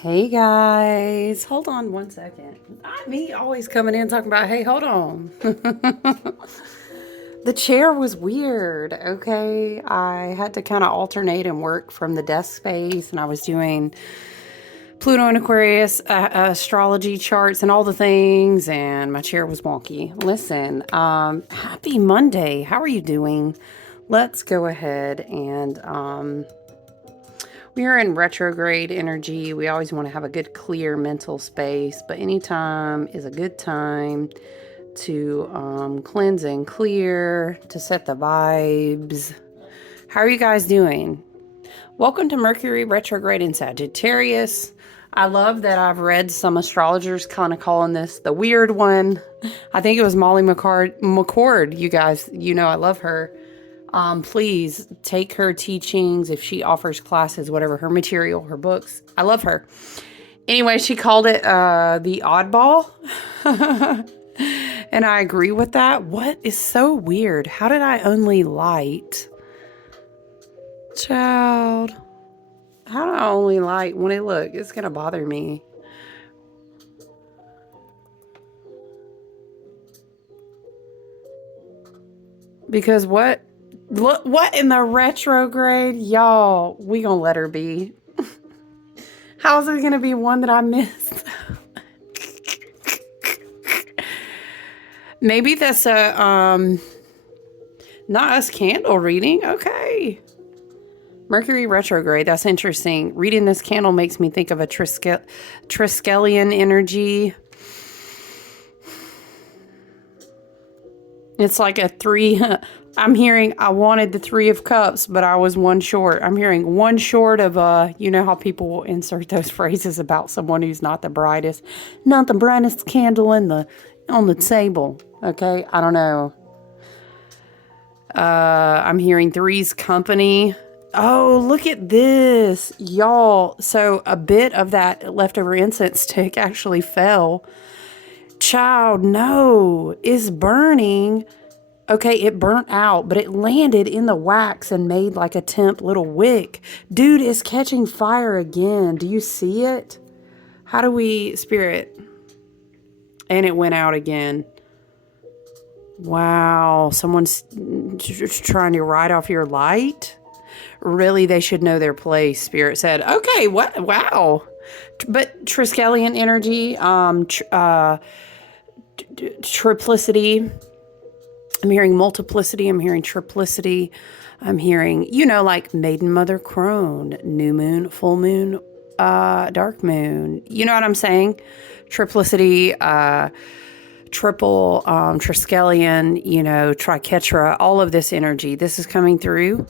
Hey guys, hold on one second. Not me always coming in talking about, hey, hold on. The chair was weird, okay? I had to kind of alternate and work from the desk space, and I was doing Pluto and Aquarius astrology charts and all the things, and my chair was wonky. Listen, happy Monday. How are you doing? Let's go ahead and we are in retrograde energy. We always want to have a good, clear mental space, but anytime is a good time to cleanse and clear, to set the vibes. How are you guys doing? Welcome to Mercury retrograde in Sagittarius. I love that I've read some astrologers kind of calling this the weird one. I think it was Molly McCord. You guys, you know I love her. Please take her teachings if she offers classes, whatever, her material, her books. I love her. Anyway, she called it the oddball. And I agree with that. What is so weird? How did I only light? Child. How do I only light when it look? It's going to bother me. Because what? Look, what in the retrograde? Y'all, we gonna let her be. How's it gonna be one that I missed? Maybe that's a, not us candle reading. Okay. Mercury retrograde. That's interesting. Reading this candle makes me think of a Triskelion energy. It's like a three. I'm hearing I wanted the 3 of cups, but I was one short. I'm hearing one short of, you know how people will insert those phrases about someone who's not the brightest candle on the table. Okay. I don't know. I'm hearing 3's company. Oh, look at this, y'all. So a bit of that leftover incense stick actually fell. Child, no, it's burning. Okay, it burnt out, but it landed in the wax and made like a temp little wick. Dude, it's catching fire again. Do you see it? How do we, Spirit? And it went out again. Wow, someone's trying to write off your light? Really, they should know their place, Spirit said. Okay, what? Wow. But Triskelion energy, triplicity. I'm hearing multiplicity. I'm hearing triplicity. I'm hearing, you know, like maiden, mother, crone, new moon, full moon, dark moon. You know what I'm saying? Triplicity, triple, Triskelion, you know, triquetra, all of this energy. This is coming through.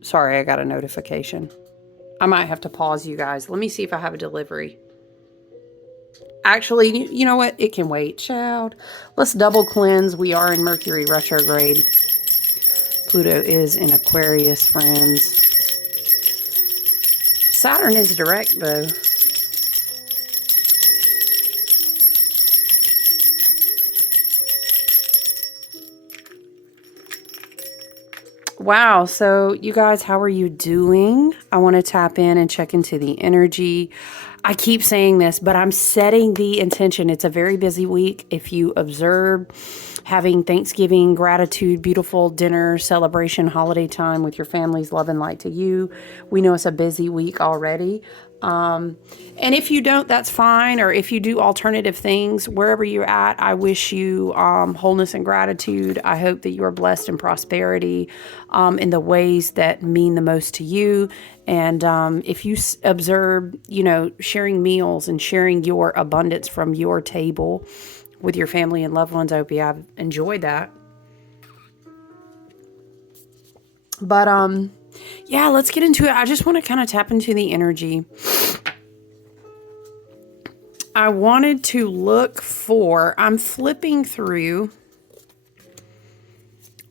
Sorry, I got a notification. I might have to pause you guys. Let me see if I have a delivery. Actually, you know what? It can wait, child. Let's double cleanse. We are in Mercury retrograde. Pluto is in Aquarius, friends. Saturn is direct, though. Wow. So you guys, how are you doing? I want to tap in and check into the energy. I keep saying this, but I'm setting the intention. It's a very busy week. If you observe having Thanksgiving, gratitude, beautiful dinner, celebration, holiday time with your family's love and light to you, we know it's a busy week already. And if you don't, that's fine. Or if you do alternative things, wherever you're at, I wish you wholeness and gratitude. I hope that you are blessed in prosperity in the ways that mean the most to you. And if you observe, you know, sharing meals and sharing your abundance from your table with your family and loved ones, I hope you have enjoyed that. But yeah, let's get into it. I just want to kind of tap into the energy. I wanted to look for, I'm flipping through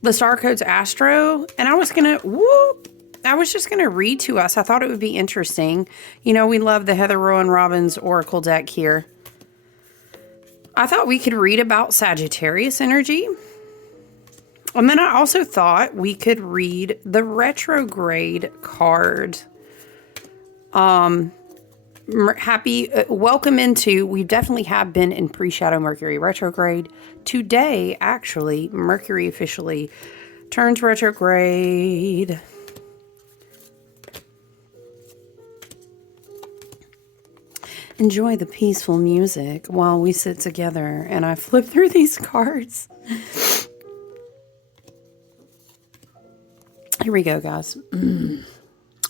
the Star Codes Astro, and I was just going to read to us. I thought it would be interesting. You know, we love the Heather Rowan Robbins Oracle deck here. I thought we could read about Sagittarius energy. And then I also thought we could read the retrograde card. Welcome into, we definitely have been in pre-shadow Mercury retrograde. Today, actually, Mercury officially turns retrograde. Enjoy the peaceful music while we sit together and I flip through these cards. Here we go, guys.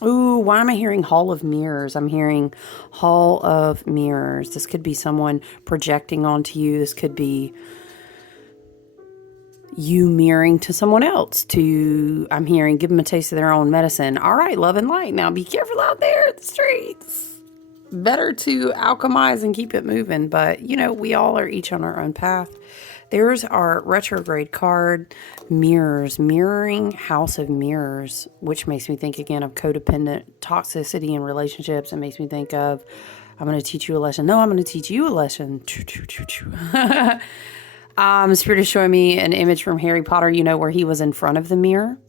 Ooh, why am I hearing Hall of Mirrors? I'm hearing Hall of Mirrors. This could be someone projecting onto you. This could be you mirroring to someone else. I'm hearing give them a taste of their own medicine. All right, love and light. Now be careful out there in the streets. Better to alchemize and keep it moving. But, we all are each on our own path. There's our retrograde card, mirrors, mirroring house of mirrors, which makes me think again of codependent toxicity in relationships. It makes me think of, I'm going to teach you a lesson. No, I'm going to teach you a lesson. Spirit is showing me an image from Harry Potter, where he was in front of the mirror.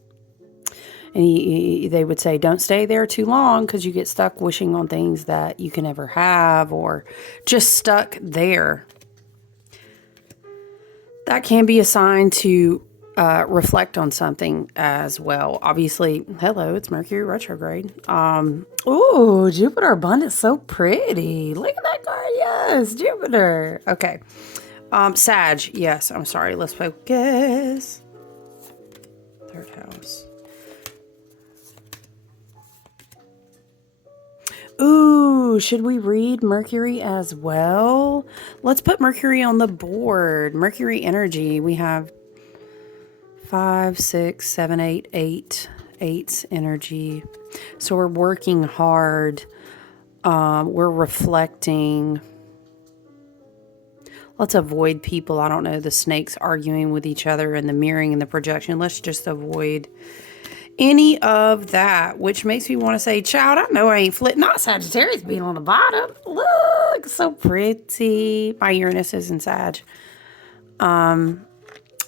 And they would say, don't stay there too long because you get stuck wishing on things that you can never have or just stuck there. That can be a sign to reflect on something as well. Obviously, hello, it's Mercury retrograde. Ooh, Jupiter abundance, so pretty. Look at that card. Yes, Jupiter. Okay. Sag. Yes, I'm sorry. Let's focus. Third house. Ooh, should we read Mercury as well? Let's put Mercury on the board. Mercury energy. We have 5, 6, 7, 8, 8's energy. So we're working hard. We're reflecting. Let's avoid people. I don't know, the snakes arguing with each other and the mirroring and the projection. Let's just avoid any of that, which makes me want to say, child, I know I ain't not Sagittarius being on the bottom. Look, so pretty. My Uranus is in Sag. But I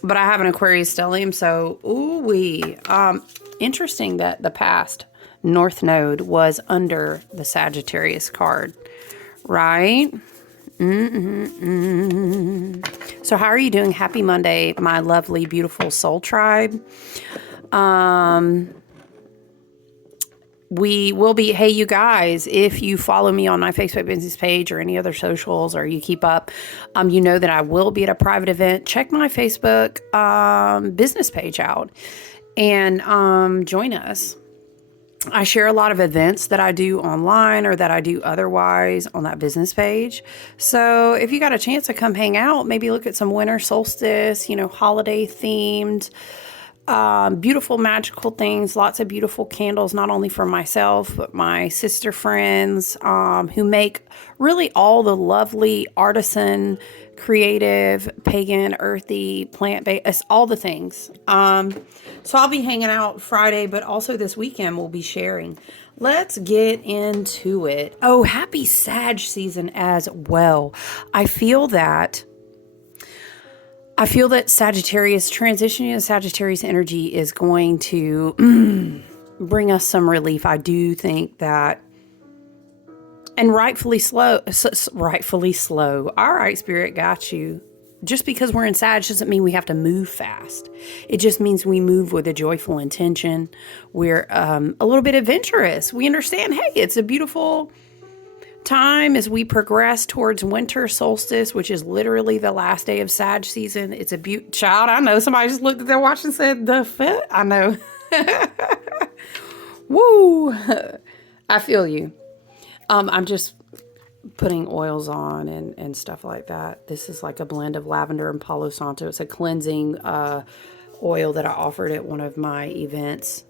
have an Aquarius stellium, so ooh-wee. Interesting that the past North Node was under the Sagittarius card, right? So how are you doing? Happy Monday, my lovely, beautiful soul tribe. We will be, hey, you guys, if you follow me on my Facebook business page or any other socials, or you keep up, you know that I will be at a private event. Check my Facebook, business page out and, join us. I share a lot of events that I do online or that I do otherwise on that business page. So if you got a chance to come hang out, maybe look at some winter solstice, holiday themed, beautiful, magical things, lots of beautiful candles, not only for myself, but my sister friends, who make really all the lovely artisan, creative, pagan, earthy, plant-based, all the things. So I'll be hanging out Friday, but also this weekend we'll be sharing. Let's get into it. Oh, happy Sag season as well. I feel that Sagittarius, transitioning to Sagittarius energy is going to bring us some relief. I do think that, and rightfully slow. All right, Spirit, got you. Just because we're in Sag doesn't mean we have to move fast. It just means we move with a joyful intention. We're a little bit adventurous. We understand, hey, it's a beautiful time as we progress towards winter solstice, which is literally the last day of Sag season. It's a child. I know somebody just looked at their watch and said, the fit. I know. Woo. I feel you. I'm just putting oils on and stuff like that. This is like a blend of lavender and Palo Santo. It's a cleansing oil that I offered at one of my events.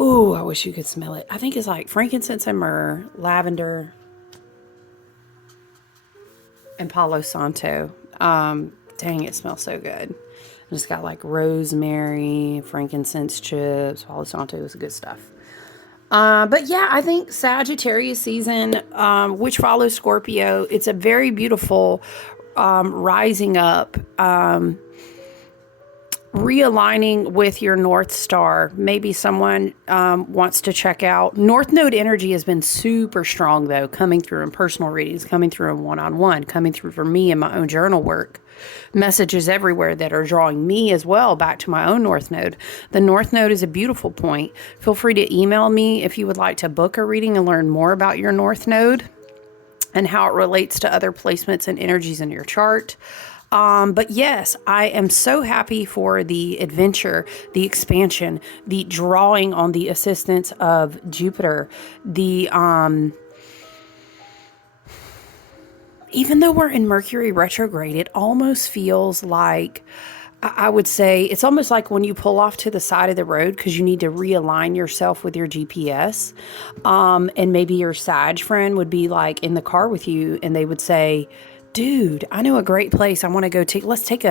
Ooh, I wish you could smell it. I think it's like frankincense and myrrh, lavender, and Palo Santo. Dang, it smells so good. It's got like rosemary, frankincense chips, Palo Santo is good stuff. But yeah, I think Sagittarius season, which follows Scorpio, it's a very beautiful rising up. realigning with your North Star. Maybe someone wants to check out. North Node energy has been super strong, though, coming through in personal readings, coming through in one-on-one, coming through for me in my own journal work. Messages everywhere that are drawing me as well back to my own North Node. The North Node is a beautiful point. Feel free to email me if you would like to book a reading and learn more about your North Node and how it relates to other placements and energies in your chart. But yes, I am so happy for the adventure, the expansion, the drawing on the assistance of Jupiter, the, even though we're in Mercury retrograde, it almost feels like, I would say, it's almost like when you pull off to the side of the road because you need to realign yourself with your GPS. And maybe your Sag friend would be like in the car with you and they would say, dude, I know a great place I want to go take. Let's take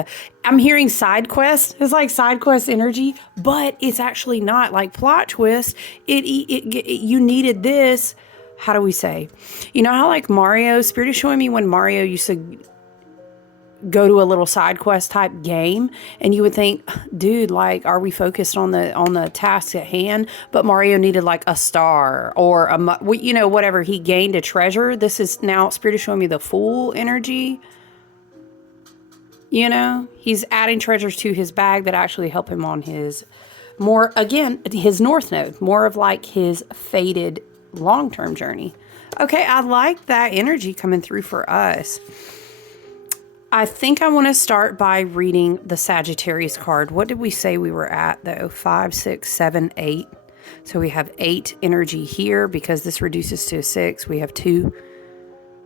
I'm hearing side quest. It's like side quest energy, but it's actually not like plot twist. You needed this. How do we say? You know how like Mario, Spirit is showing me when Mario used to go to a little side quest type game and you would think, dude, like, are we focused on the task at hand? But Mario needed like a star or whatever. He gained a treasure. This is now Spirit is showing me the Fool energy. He's adding treasures to his bag that actually help him on his his North Node, more of like his fated long-term journey. Okay, I like that energy coming through for us. I think I want to start by reading the Sagittarius card. What did we say we were at, though? 5, 6, 7, 8. So we have 8 energy here because this reduces to 6. We have 2.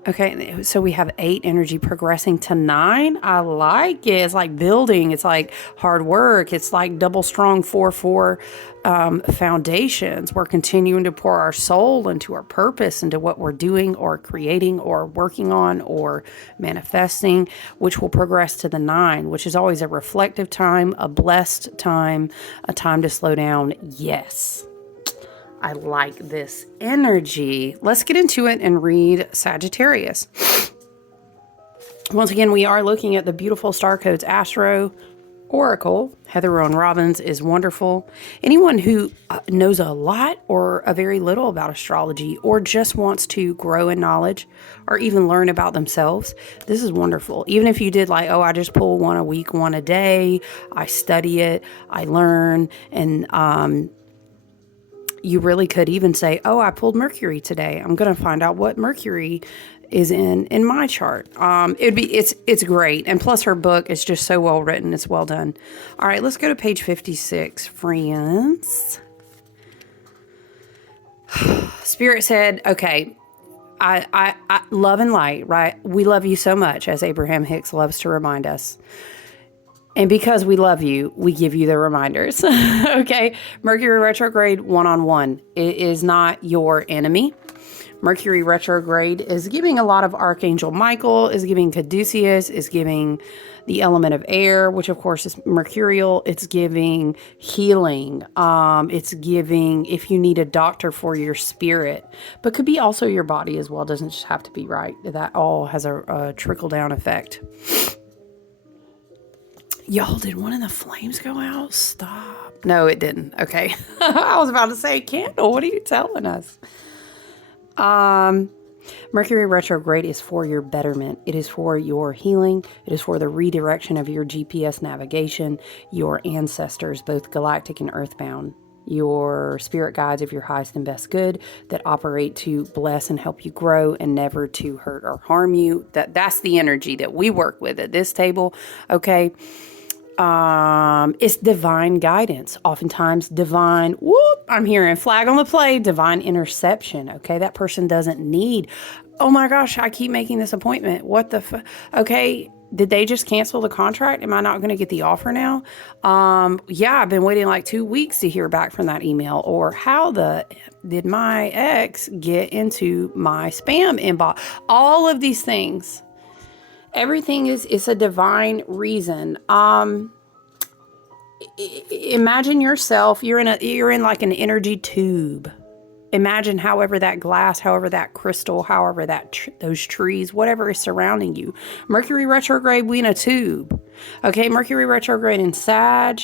Okay, so we have 8 energy progressing to 9. I like it. It's like building. It's like hard work. It's like double strong 4-4 foundations. We're continuing to pour our soul into our purpose, into what we're doing or creating or working on or manifesting, which will progress to the 9, which is always a reflective time, a blessed time, a time to slow down. Yes. I like this energy. Let's get into it and read Sagittarius. Once again, we are looking at the beautiful Star Codes Astro Oracle. Heather Rowan Robbins is wonderful. Anyone who knows a lot or a very little about astrology or just wants to grow in knowledge or even learn about themselves, this is wonderful. Even if you did like, I just pull one a week, one a day, I study it, I learn, and you really could even say, I pulled Mercury today. I'm going to find out what Mercury is in my chart. It's great. And plus her book is just so well written. It's well done. All right, let's go to page 56, friends. Spirit said, okay, I love and light, right? We love you so much, as Abraham Hicks loves to remind us. And because we love you, we give you the reminders. Okay. Mercury retrograde one-on-one. It is not your enemy. Mercury retrograde is giving a lot of Archangel Michael, is giving Caduceus, is giving the element of air, which of course is mercurial. It's giving healing. It's giving if you need a doctor for your spirit, but could be also your body as well. Doesn't just have to be right. That all has a trickle down effect. Y'all, did one of the flames go out? Stop. No, it didn't. Okay. I was about to say, candle, what are you telling us? Mercury retrograde is for your betterment. It is for your healing. It is for the redirection of your GPS navigation, your ancestors, both galactic and earthbound, your spirit guides of your highest and best good that operate to bless and help you grow and never to hurt or harm you. That's the energy that we work with at this table. Okay. It's divine guidance. Oftentimes divine, I'm hearing flag on the play, divine interception. Okay. That person doesn't need, oh my gosh, I keep making this appointment. What the okay. Did they just cancel the contract? Am I not going to get the offer now? Yeah, I've been waiting like 2 weeks to hear back from that email. Or how did my ex get into my spam inbox? All of these things. Everything is a divine reason. Imagine yourself, you're in like an energy tube. Imagine however that glass, however that crystal, however that those trees, whatever is surrounding you. Mercury retrograde, we in a tube. Okay, Mercury retrograde in Sag.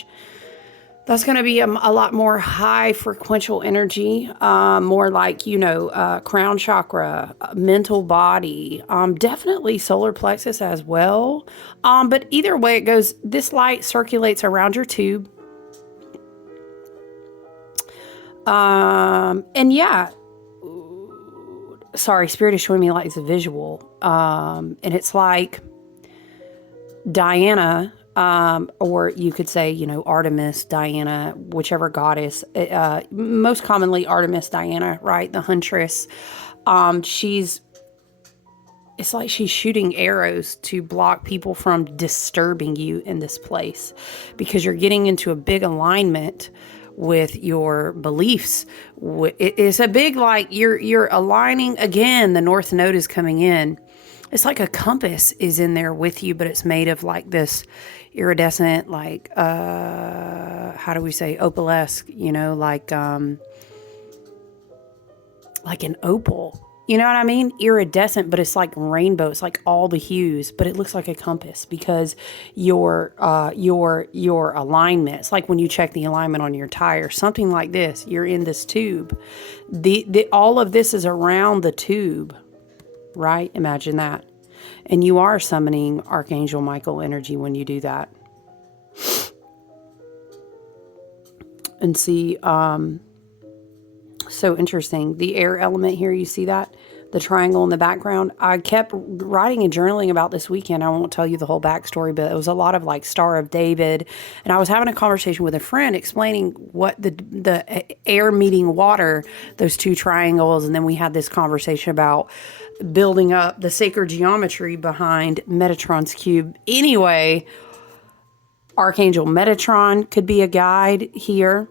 That's going to be a lot more high frequential energy, more like, crown chakra, mental body, definitely solar plexus as well. But either way it goes, this light circulates around your tube. And yeah, sorry, Spirit is showing me like it's a visual. And it's like Diana, or you could say, Artemis, Diana, whichever goddess, most commonly Artemis, Diana, right? The huntress. It's like she's shooting arrows to block people from disturbing you in this place, because you're getting into a big alignment with your beliefs. It's a big, like, you're aligning again. The North Node is coming in. It's like a compass is in there with you, but it's made of like this iridescent, like, how do we say, opalesque, like an opal. You know what I mean? Iridescent, but it's like rainbow. It's like all the hues, but it looks like a compass because your alignment. It's like when you check the alignment on your tire, something like this. You're in this tube. All of this is around the tube, right? Imagine that. And you are summoning Archangel Michael energy when you do that. And see, so interesting. The air element here, you see that? The triangle in the background. I kept writing and journaling about this weekend. I won't tell you the whole backstory, but it was a lot of like Star of David. And I was having a conversation with a friend explaining what the air meeting water, those two triangles. And then we had this conversation about building up the sacred geometry behind Metatron's cube. Anyway, Archangel Metatron could be a guide here.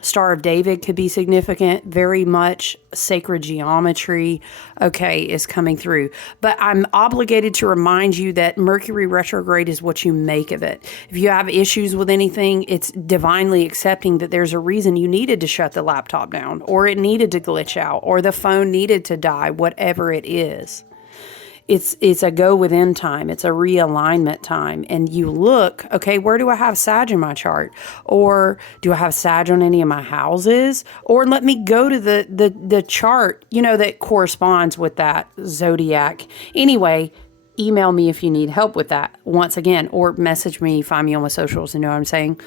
Star of David could be significant. Very much sacred geometry, okay, is coming through. But I'm obligated to remind you that Mercury retrograde is what you make of it. If you have issues with anything, it's divinely accepting that there's a reason you needed to shut the laptop down, or it needed to glitch out, or the phone needed to die, whatever it is. It's a go within time. It's a realignment time. And you look, okay, where do I have Sag in my chart? Or do I have Sag on any of my houses? Or let me go to the chart, that corresponds with that zodiac. Anyway, email me if you need help with that once again, or message me, find me on my socials, you know what I'm saying?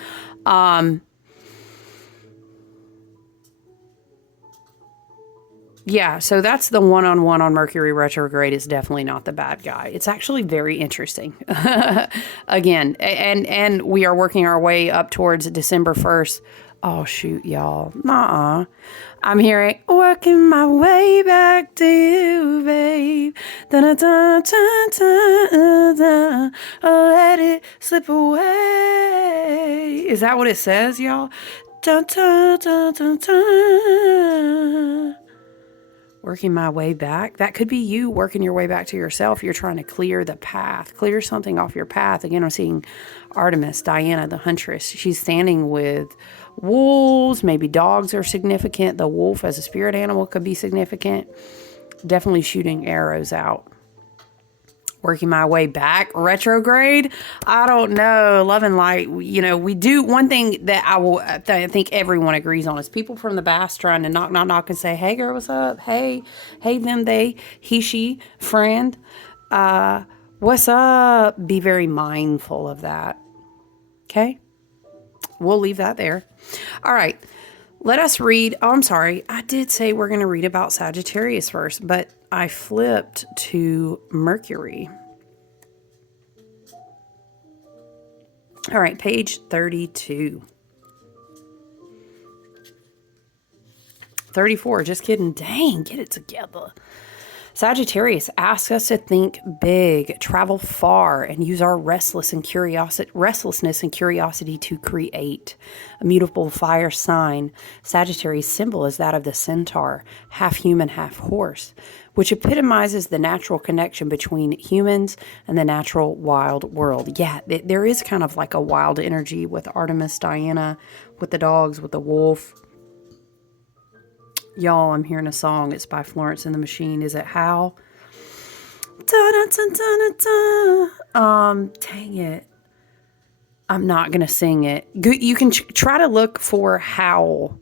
Yeah, so that's the one-on-one on Mercury retrograde is definitely not the bad guy. It's actually very interesting. Again, and we are working our way up towards December 1st. Oh, shoot, y'all. Nuh-uh. I'm hearing, working my way back to you, babe. Da-da-da-da-da-da. Let it slip away. Is that what it says, y'all? Da-da-da-da-da. Working my way back. That could be you working your way back to yourself. You're trying to clear the path, clear something off your path. Again, I'm seeing Artemis, Diana, the huntress. She's standing with wolves. Maybe dogs are significant. The wolf as a spirit animal could be significant. Definitely shooting arrows out. Working my way back. Retrograde. I don't know. Love and light. We do one thing that I think everyone agrees on is people from the past trying to knock and say, hey girl, what's up? Hey, them, they, he, she, friend. What's up? Be very mindful of that. Okay. We'll leave that there. All right. Let us read. Oh, I'm sorry. I did say we're going to read about Sagittarius first, but I flipped to Mercury. All right, page 32. 34, just kidding. Dang, get it together. Sagittarius asks us to think big, travel far, and use our restlessness and curiosity to create. A mutable fire sign, Sagittarius' symbol is that of the centaur, half human, half horse, which epitomizes the natural connection between humans and the natural wild world. Yeah, there is kind of like a wild energy with Artemis, Diana, with the dogs, with the wolf. Y'all, I'm hearing a song. It's by Florence and the Machine. Is it How? Dang it. I'm not going to sing it. You can try to look for Howl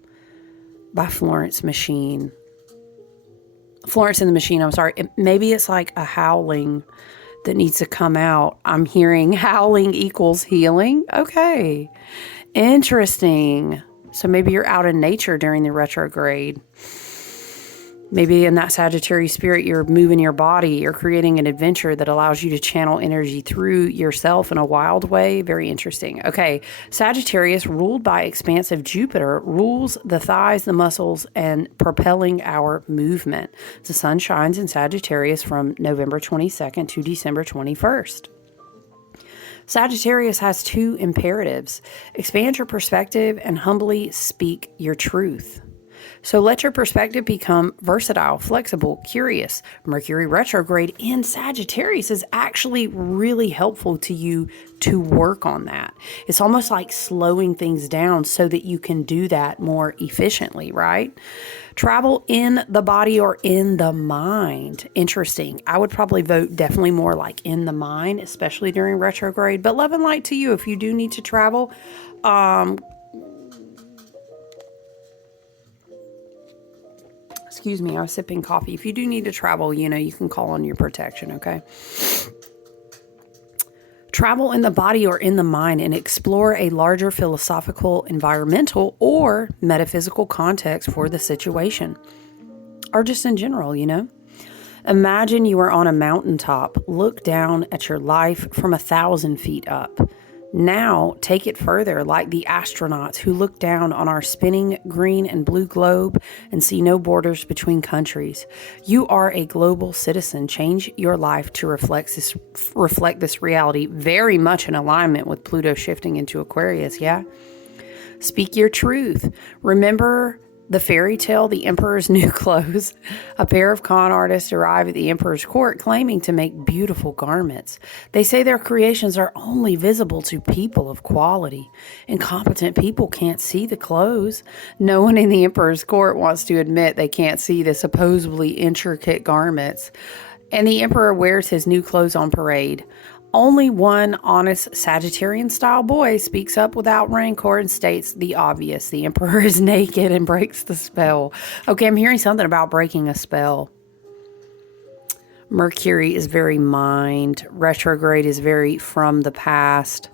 by Florence Machine. Florence and the Machine, I'm sorry. Maybe it's like a howling that needs to come out. I'm hearing howling equals healing. Okay. Interesting. So maybe you're out in nature during the retrograde. Maybe in that Sagittarius spirit, you're moving your body. You're creating an adventure that allows you to channel energy through yourself in a wild way. Very interesting. Okay. Sagittarius, ruled by expansive Jupiter, rules the thighs, the muscles, and propelling our movement. The sun shines in Sagittarius from November 22nd to December 21st. Sagittarius has two imperatives: expand your perspective and humbly speak your truth. So let your perspective become versatile, flexible, curious. Mercury retrograde in Sagittarius is actually really helpful to you to work on that. It's almost like slowing things down so that you can do that more efficiently, right? Travel in the body or in the mind. Interesting. I would probably vote definitely more like in the mind, especially during retrograde. But love and light to you if you do need to travel. Excuse me, I was sipping coffee. If you do need to travel, you can call on your protection, okay? Travel in the body or in the mind and explore a larger philosophical, environmental, or metaphysical context for the situation. Or just in general, Imagine you are on a mountaintop. Look down at your life from 1,000 feet up. Now take it further, like the astronauts who look down on our spinning green and blue globe and see no borders between countries. You are a global citizen. Change your life to reflect this reality, very much in alignment with Pluto shifting into Aquarius, yeah? Speak your truth. Remember the fairy tale, The Emperor's New Clothes. A pair of con artists arrive at the emperor's court claiming to make beautiful garments. They say their creations are only visible to people of quality. Incompetent people can't see the clothes. No one in the emperor's court wants to admit they can't see the supposedly intricate garments. And the emperor wears his new clothes on parade. Only one honest Sagittarian-style boy speaks up without rancor and states the obvious. The emperor is naked and breaks the spell. Okay, I'm hearing something about breaking a spell. Mercury is very mind. Retrograde is very from the past.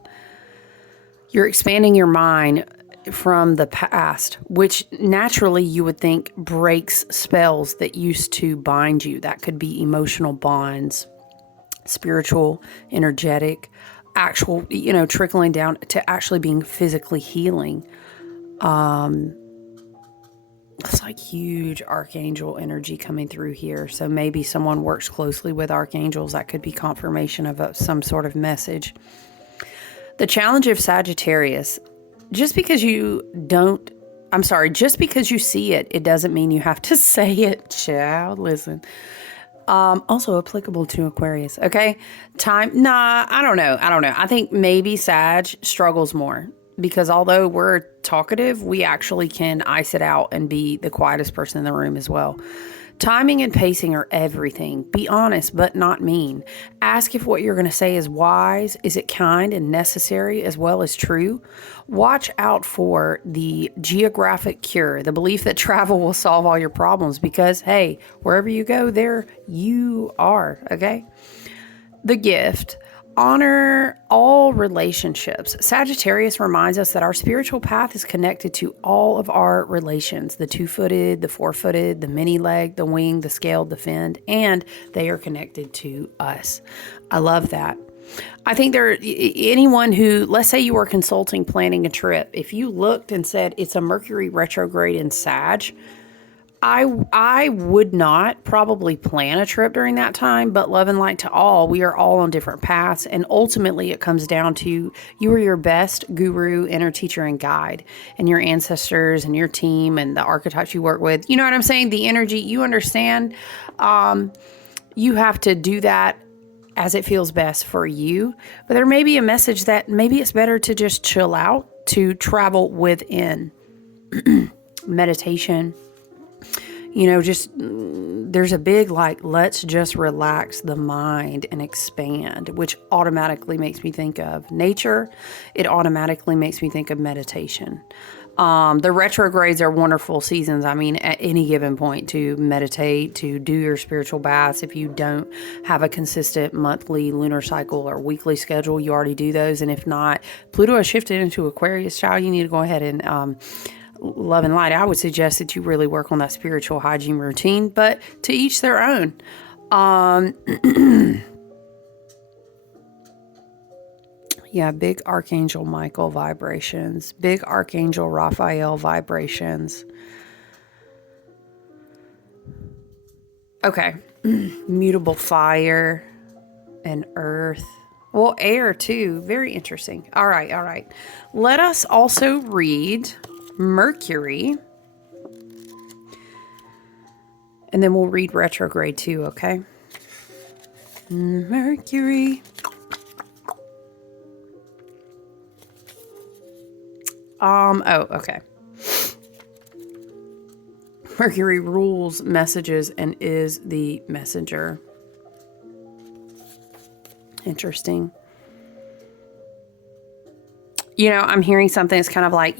You're expanding your mind from the past, which naturally you would think breaks spells that used to bind you. That could be emotional bonds, spiritual, energetic, actual, trickling down to actually being physically healing. It's like huge archangel energy coming through here. So maybe someone works closely with archangels. That could be confirmation of some sort of message. The challenge of Sagittarius, just because you see it, it doesn't mean you have to say it, child. Listen. Also applicable to Aquarius. Okay. I don't know. I think maybe Sag struggles more because although we're talkative, we actually can ice it out and be the quietest person in the room as well. Timing and pacing are everything. Be honest, but not mean. Ask if what you're going to say is wise. Is it kind and necessary as well as true? Watch out for the geographic cure, the belief that travel will solve all your problems because, hey, wherever you go, there you are, okay? The gift. Honor all relationships. Sagittarius reminds us that our spiritual path is connected to all of our relations, the two-footed, the four-footed, the mini-leg, the wing, the scaled, the finned, and they are connected to us. I love that. I think anyone who, let's say you were consulting, planning a trip, if you looked and said it's a Mercury retrograde in Sag, I would not probably plan a trip during that time, but love and light to all. We are all on different paths. And ultimately it comes down to you are your best guru, inner teacher, and guide, and your ancestors and your team and the archetypes you work with. You know what I'm saying? The energy, you understand. You have to do that as it feels best for you. But there may be a message that maybe it's better to just chill out, to travel within. Meditation, just there's a big like, let's just relax the mind and expand, which automatically makes me think of nature. It automatically makes me think of meditation. The retrogrades are wonderful seasons. I mean, at any given point to meditate, to do your spiritual baths. If you don't have a consistent monthly lunar cycle or weekly schedule, you already do those. And if not, Pluto has shifted into Aquarius, child. You need to go ahead and love and light. I would suggest that you really work on that spiritual hygiene routine, but to each their own. Yeah, big Archangel Michael vibrations, big Archangel Raphael vibrations. Okay. Mutable fire and earth. Well, air too. Very interesting. All right. Let us also read Mercury. And then we'll read retrograde too, okay? Mercury. Okay. Mercury rules messages and is the messenger. Interesting. I'm hearing something that's kind of like,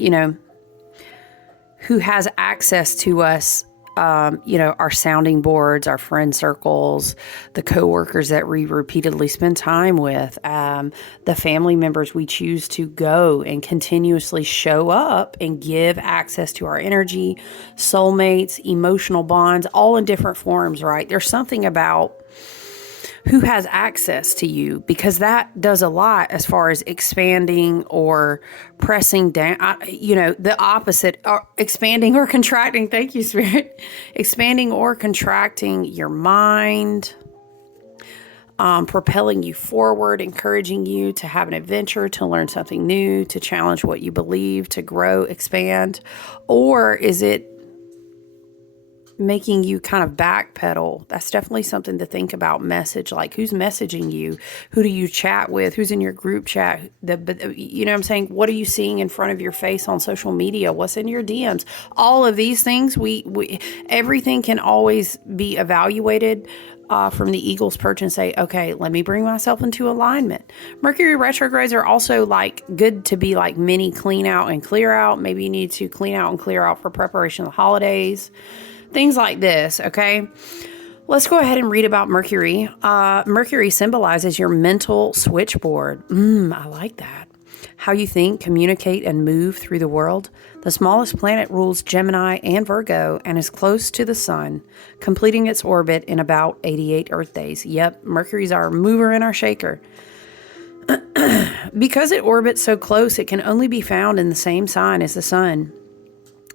who has access to us, our sounding boards, our friend circles, the coworkers that we repeatedly spend time with, the family members we choose to go and continuously show up and give access to our energy, soulmates, emotional bonds, all in different forms, right? There's something about who has access to you, because that does a lot as far as expanding or pressing down, the opposite, or expanding or contracting. Thank you, Spirit. Expanding or contracting your mind, propelling you forward, encouraging you to have an adventure, to learn something new, to challenge what you believe, to grow, expand. Or is it making you kind of backpedal? That's definitely something to think about. Message, like who's messaging you? Who do you chat with? Who's in your group chat? You know what I'm saying? What are you seeing in front of your face on social media? What's in your DMs? All of these things, everything can always be evaluated from the eagle's perch and say, okay, let me bring myself into alignment. Mercury retrogrades are also like good to be like mini clean out and clear out. Maybe you need to clean out and clear out for preparation of the holidays. Things like this, okay? Let's go ahead and read about Mercury. Mercury symbolizes your mental switchboard. I like that. How you think, communicate, and move through the world. The smallest planet rules Gemini and Virgo and is close to the sun, completing its orbit in about 88 Earth days. Yep, Mercury's our mover and our shaker. Because it orbits so close, it can only be found in the same sign as the sun.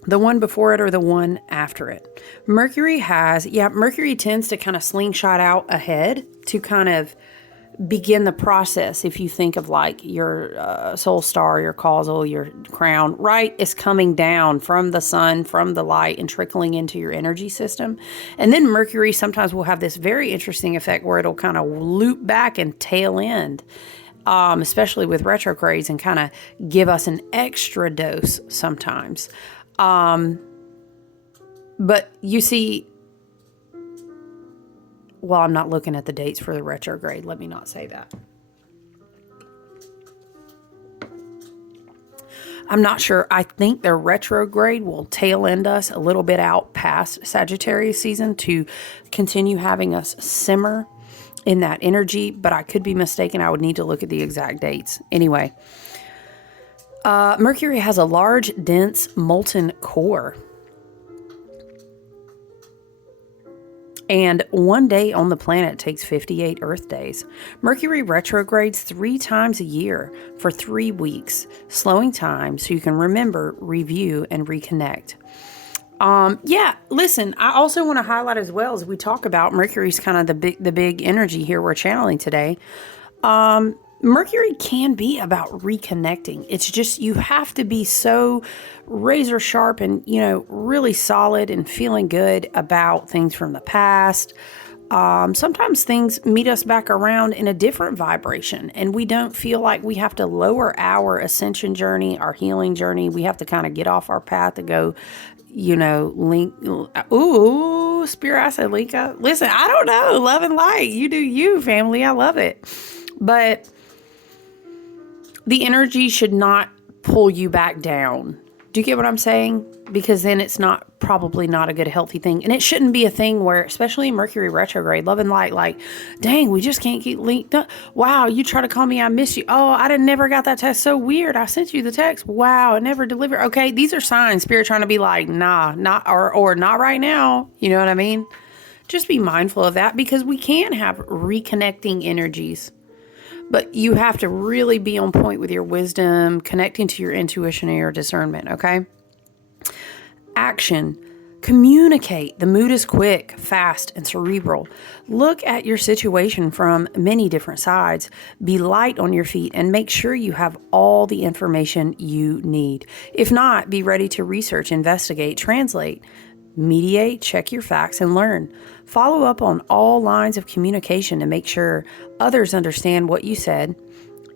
The one before it or the one after it. Mercury tends to kind of slingshot out ahead to kind of begin the process. If you think of like your soul star, your causal, your crown, right? It's coming down from the sun, from the light, and trickling into your energy system. And then Mercury sometimes will have this very interesting effect where it'll kind of loop back and tail end. Especially with retrogrades, and kind of give us an extra dose sometimes. But you see, well, I'm not looking at the dates for the retrograde. Let me not say that. I'm not sure. I think the retrograde will tail end us a little bit out past Sagittarius season to continue having us simmer in that energy, but I could be mistaken. I would need to look at the exact dates. Anyway, Mercury has a large, dense, molten core. And one day on the planet takes 58 Earth days. Mercury retrogrades 3 times a year for 3 weeks, slowing time so you can remember, review, and reconnect. Listen, I also want to highlight as well, as we talk about Mercury's kind of the big energy here we're channeling today. Mercury can be about reconnecting. It's just, you have to be so razor sharp and, really solid and feeling good about things from the past. Sometimes things meet us back around in a different vibration, and we don't feel like we have to lower our ascension journey, our healing journey. We have to kind of get off our path to go, link. Ooh, Ooh, Spirit, I said link up. Listen, I don't know. Love and light. You do you, family. I love it. But the energy should not pull you back down. Do you get what I'm saying? Because then it's probably not a good, healthy thing. And it shouldn't be a thing where, especially in Mercury retrograde, love and light, like, dang, we just can't get linked up. Wow, you try to call me, I miss you. Oh, never got that text. So weird. I sent you the text. Wow, it never delivered. Okay, these are signs. Spirit trying to be like, nah, not, or not right now. You know what I mean? Just be mindful of that, because we can have reconnecting energies. But you have to really be on point with your wisdom, connecting to your intuition and your discernment, okay? Action. Communicate. The mood is quick, fast, and cerebral. Look at your situation from many different sides. Be light on your feet and make sure you have all the information you need. If not, be ready to research, investigate, translate, mediate, check your facts, and learn. Follow up on all lines of communication to make sure others understand what you said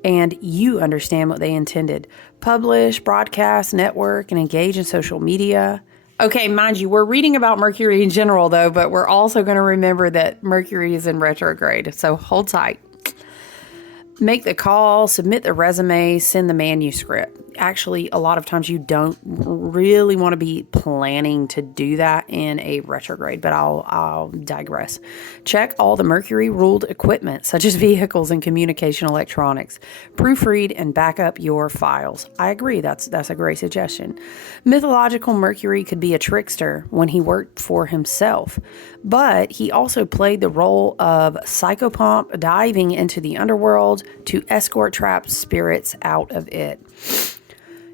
and you understand what they intended. Publish, broadcast, network, and engage in social media. Okay, mind you, we're reading about Mercury in general, though, but we're also going to remember that Mercury is in retrograde, so hold tight. Make the call, submit the resume, send the manuscript. Actually, a lot of times you don't really want to be planning to do that in a retrograde, but I'll digress. Check all the Mercury ruled equipment, such as vehicles and communication electronics. Proofread and back up your files. I agree, that's a great suggestion. Mythological Mercury could be a trickster when he worked for himself, but he also played the role of psychopomp, diving into the underworld to escort trapped spirits out of it.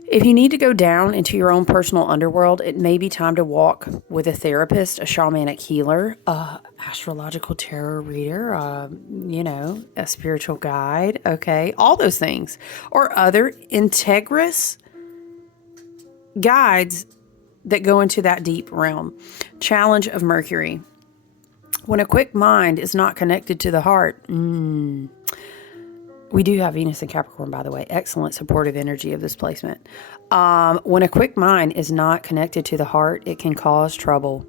If you need to go down into your own personal underworld, it may be time to walk with a therapist, a shamanic healer, astrological tarot reader, a spiritual guide, okay, all those things, or other integrous guides that go into that deep realm. Challenge of Mercury. When a quick mind is not connected to the heart, we do have Venus and Capricorn, by the way. Excellent supportive energy of this placement. When a quick mind is not connected to the heart, it can cause trouble.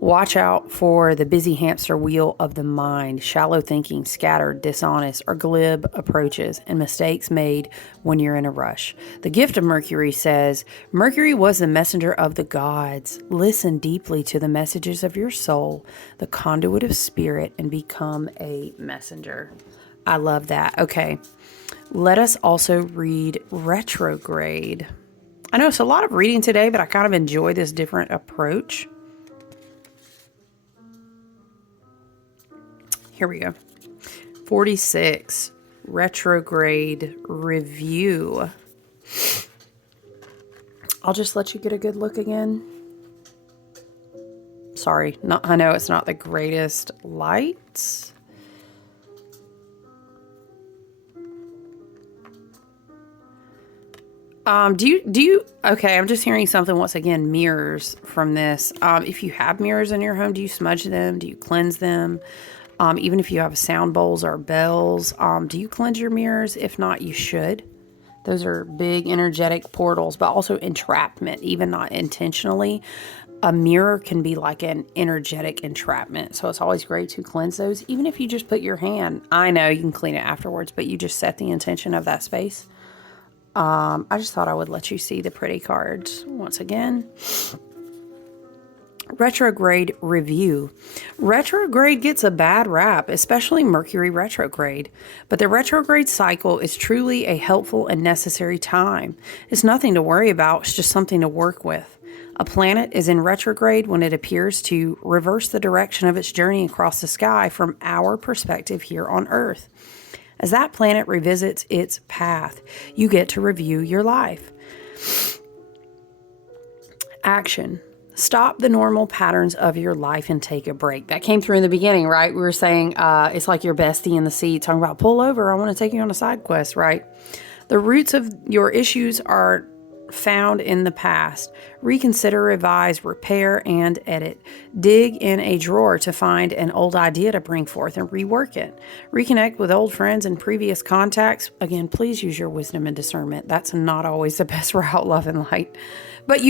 Watch out for the busy hamster wheel of the mind, shallow thinking, scattered, dishonest, or glib approaches, and mistakes made when you're in a rush. The gift of Mercury says, Mercury was the messenger of the gods. Listen deeply to the messages of your soul, the conduit of spirit, and become a messenger. I love that. Okay. Let us also read Retrograde. I know it's a lot of reading today, but I kind of enjoy this different approach. Here we go. 46. Retrograde Review. I'll just let you get a good look again. Sorry. I know it's not the greatest light. Okay, I'm just hearing something once again, mirrors from this. If you have mirrors in your home, do you smudge them? Do you cleanse them? Even if you have sound bowls or bells, do you cleanse your mirrors? If not, you should. Those are big energetic portals, but also entrapment, even not intentionally. A mirror can be like an energetic entrapment. So it's always great to cleanse those. Even if you just put your hand, I know you can clean it afterwards, but you just set the intention of that space. I just thought I would let you see the pretty cards once again. Retrograde Review. Retrograde gets a bad rap, especially Mercury retrograde. But the retrograde cycle is truly a helpful and necessary time. It's nothing to worry about, it's just something to work with. A planet is in retrograde when it appears to reverse the direction of its journey across the sky from our perspective here on Earth. As that planet revisits its path, you get to review your life. Action. Stop the normal patterns of your life and take a break. That came through in the beginning, right? We were saying it's like your bestie in the seat talking about pull over. I want to take you on a side quest, right? The roots of your issues are found in the past. Reconsider, revise, repair, and edit. Dig in a drawer to find an old idea to bring forth and rework it. Reconnect with old friends and previous contacts. Again, please use your wisdom and discernment. That's not always the best route, love and light. But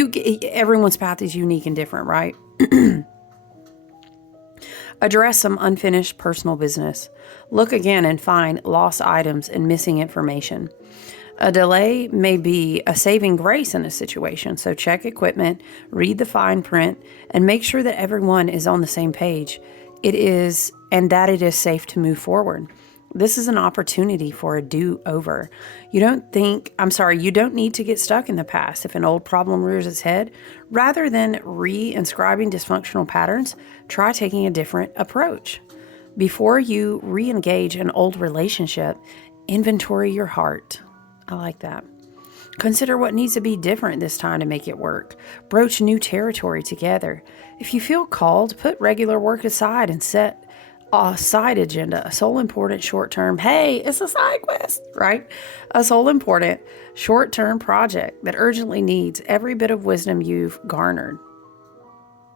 everyone's path is unique and different, right? Address some unfinished personal business. Look again and find lost items and missing information. A delay may be a saving grace in a situation, so check equipment, read the fine print, and make sure that everyone is on the same page. It is safe to move forward. This is an opportunity for a do-over. You don't need to get stuck in the past if an old problem rears its head. Rather than re-inscribing dysfunctional patterns, try taking a different approach. Before you re-engage an old relationship, inventory your heart. I like that. Consider what needs to be different this time to make it work. Broach new territory together. If you feel called, put regular work aside and set a side agenda, a sole important short-term, hey, it's a side quest, right? A sole important short-term project that urgently needs every bit of wisdom you've garnered.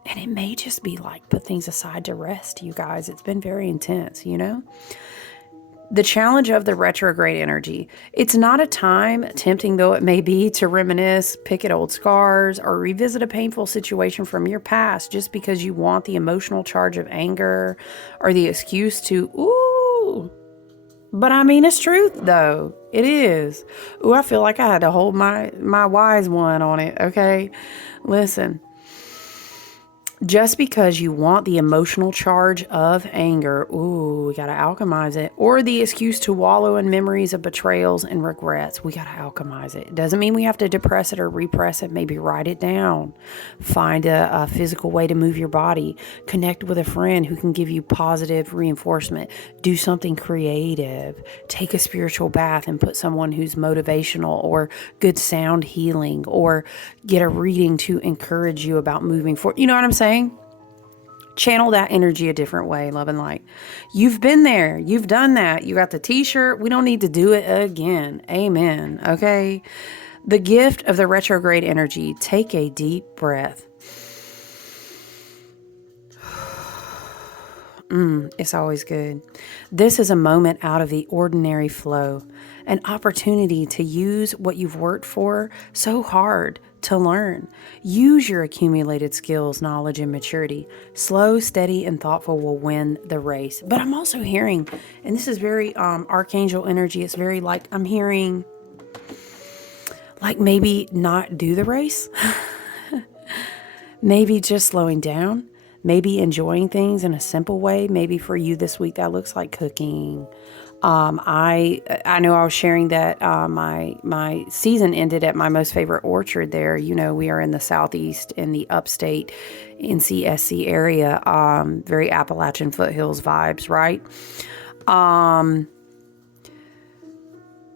And it may just be like, put things aside to rest, you guys. It's been very intense, you know? The challenge of the retrograde energy. It's not a time, tempting though it may be, to reminisce, pick at old scars, or revisit a painful situation from your past just because you want the emotional charge of anger or the excuse to, ooh. But I mean, it's truth though. It is. Ooh, I feel like I had to hold my wise one on it, okay? Listen. Just because you want the emotional charge of anger, ooh, we got to alchemize it, or the excuse to wallow in memories of betrayals and regrets, we got to alchemize it. It doesn't mean we have to depress it or repress it. Maybe write it down. Find a physical way to move your body. Connect with a friend who can give you positive reinforcement. Do something creative. Take a spiritual bath and put someone who's motivational or good sound healing, or get a reading to encourage you about moving forward. You know what I'm saying? Channel that energy a different way, love and light. You've been there. You've done that. You got the t-shirt. We don't need to do it again. Amen. Okay. The gift of the retrograde energy. Take a deep breath. It's always good. This is a moment out of the ordinary flow, an opportunity to use what you've worked for so hard to learn. Use your accumulated skills, knowledge, and maturity. Slow, steady, and thoughtful will win the race. But I'm also hearing, and this is very archangel energy, it's very like, I'm hearing like maybe not do the race. Maybe just slowing down. Maybe enjoying things in a simple way. Maybe for you this week that looks like cooking. I know I was sharing that my season ended at my most favorite orchard there. You know, we are in the southeast in the upstate NCSC area. Very Appalachian foothills vibes, right?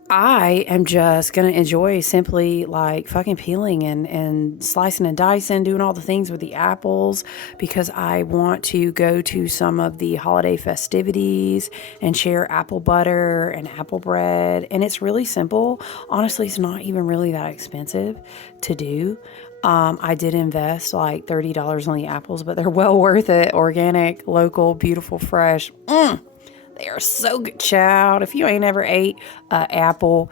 I am just going to enjoy simply like fucking peeling and slicing and dicing, doing all the things with the apples, because I want to go to some of the holiday festivities and share apple butter and apple bread. And it's really simple. Honestly, it's not even really that expensive to do. I did invest like $30 on the apples, but they're well worth it. Organic, local, beautiful, fresh. They are so good, child. If you ain't ever ate an apple,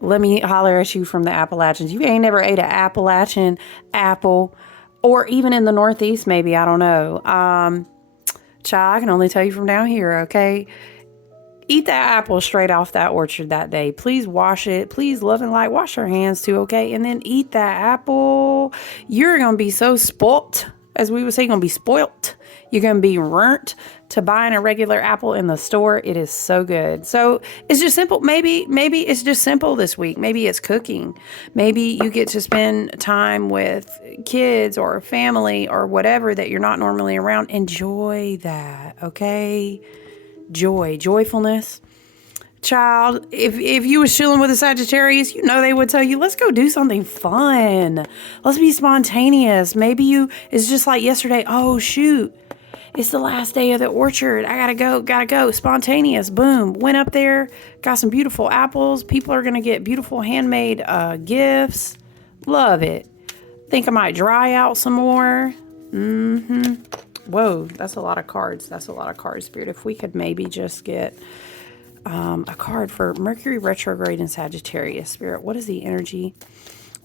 let me holler at you from the Appalachians. You ain't never ate an Appalachian apple, or even in the Northeast, maybe, I don't know. Child, I can only tell you from down here, okay? Eat that apple straight off that orchard that day. Please wash it. Please, love and light, wash your hands too, okay? And then eat that apple. You're going to be so spoilt. As we would say, you're going to be spoilt. You're going to be burnt to buying a regular apple in the store. It is so good. So it's just simple. Maybe it's just simple this week. Maybe it's cooking. Maybe you get to spend time with kids or family or whatever that you're not normally around. Enjoy that, okay? Joyfulness. Child, if you was chilling with a Sagittarius, you know they would tell you, let's go do something fun. Let's be spontaneous. Maybe it's just like yesterday. Oh, shoot. It's the last day of the orchard. I gotta go. Spontaneous. Boom. Went up there. Got some beautiful apples. People are going to get beautiful handmade gifts. Love it. Think I might dry out some more. Whoa, that's a lot of cards. Spirit. If we could maybe just get a card for Mercury retrograde in Sagittarius, Spirit. What is the energy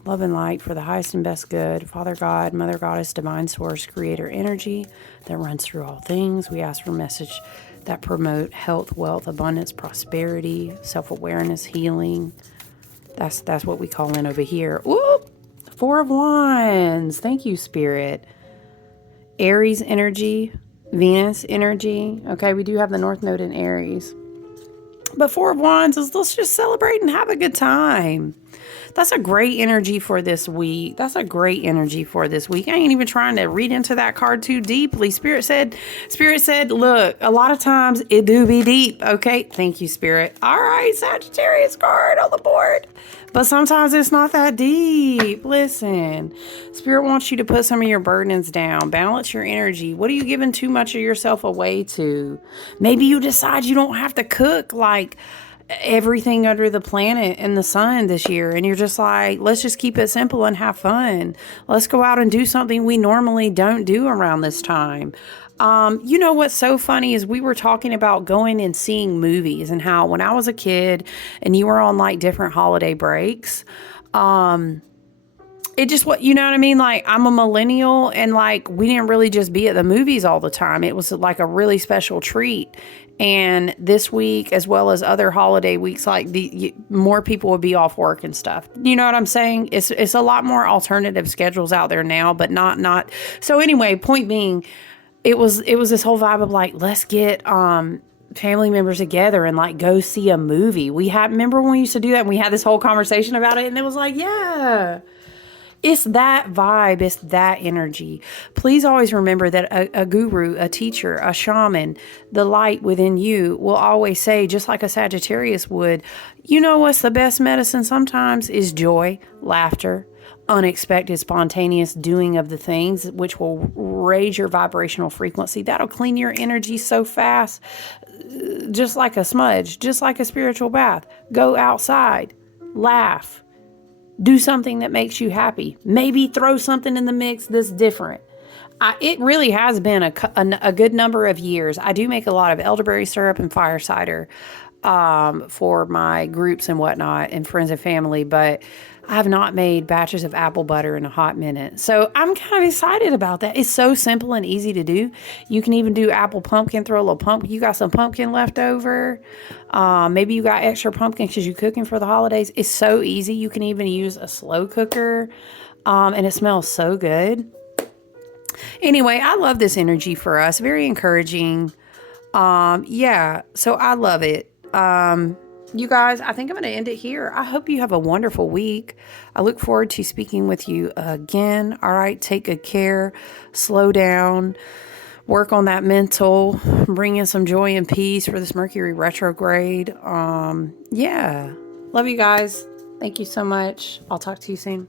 love and light for the highest and best good. Father God, Mother Goddess, Divine Source, Creator Energy that runs through all things. We ask for message that promote health, wealth, abundance, prosperity, self-awareness, healing. That's what we call in over here. Ooh, Four of Wands. Thank you, Spirit. Aries energy, Venus energy. Okay, we do have the North Node in Aries. But Four of Wands is let's just celebrate and have a good time. That's a great energy for this week. That's a great energy for this week. I ain't even trying to read into that card too deeply. Spirit said, look, a lot of times it do be deep. Okay. Thank you, Spirit. All right. Sagittarius card on the board. But sometimes it's not that deep. Listen, Spirit wants you to put some of your burdens down. Balance your energy. What are you giving too much of yourself away to? Maybe you decide you don't have to cook like everything under the planet and the sun this year, and you're just like, let's just keep it simple and have fun. Let's go out and do something we normally don't do around this time. You know what's so funny is we were talking about going and seeing movies and how when I was a kid and you were on like different holiday breaks, it just what, you know what I mean? Like I'm a millennial and like we didn't really just be at the movies all the time. It was like a really special treat. And this week, as well as other holiday weeks, like more people would be off work and stuff. You know what I'm saying? It's a lot more alternative schedules out there now, but not. So anyway, point being, it was this whole vibe of like, let's get family members together and like go see a movie. Remember when we used to do that and we had this whole conversation about it and it was like, yeah. It's that vibe. It's that energy. Please always remember that a guru, a teacher, a shaman, the light within you will always say, just like a Sagittarius would, you know what's the best medicine sometimes is joy, laughter, unexpected, spontaneous doing of the things, which will raise your vibrational frequency. That'll clean your energy so fast, just like a smudge, just like a spiritual bath. Go outside, laugh. Do something that makes you happy. Maybe throw something in the mix that's different. It really has been a good number of years. I do make a lot of elderberry syrup and fire cider for my groups and whatnot and friends and family, but I have not made batches of apple butter in a hot minute. So I'm kind of excited about that. It's so simple and easy to do. You can even do apple pumpkin, throw a little pumpkin. You got some pumpkin left over. Maybe you got extra pumpkin because you're cooking for the holidays. It's so easy. You can even use a slow cooker and it smells so good. Anyway, I love this energy for us. Very encouraging. Yeah, so I love it. You guys, I think I'm going to end it here. I hope you have a wonderful week. I look forward to speaking with you again. All right, take good care. Slow down. Work on that mental. Bring in some joy and peace for this Mercury retrograde. Yeah. Love you guys. Thank you so much. I'll talk to you soon.